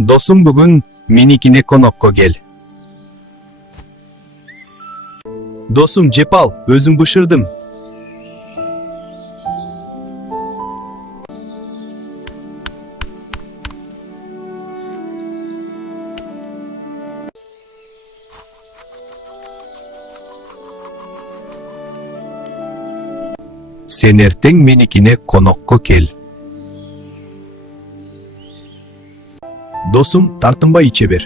Досум бүгүн меникине конокко кел. Досум жеп ал, өзүм бышырдым. Сен эртең меникине конокко кел. Досум, тартынбай иче бер.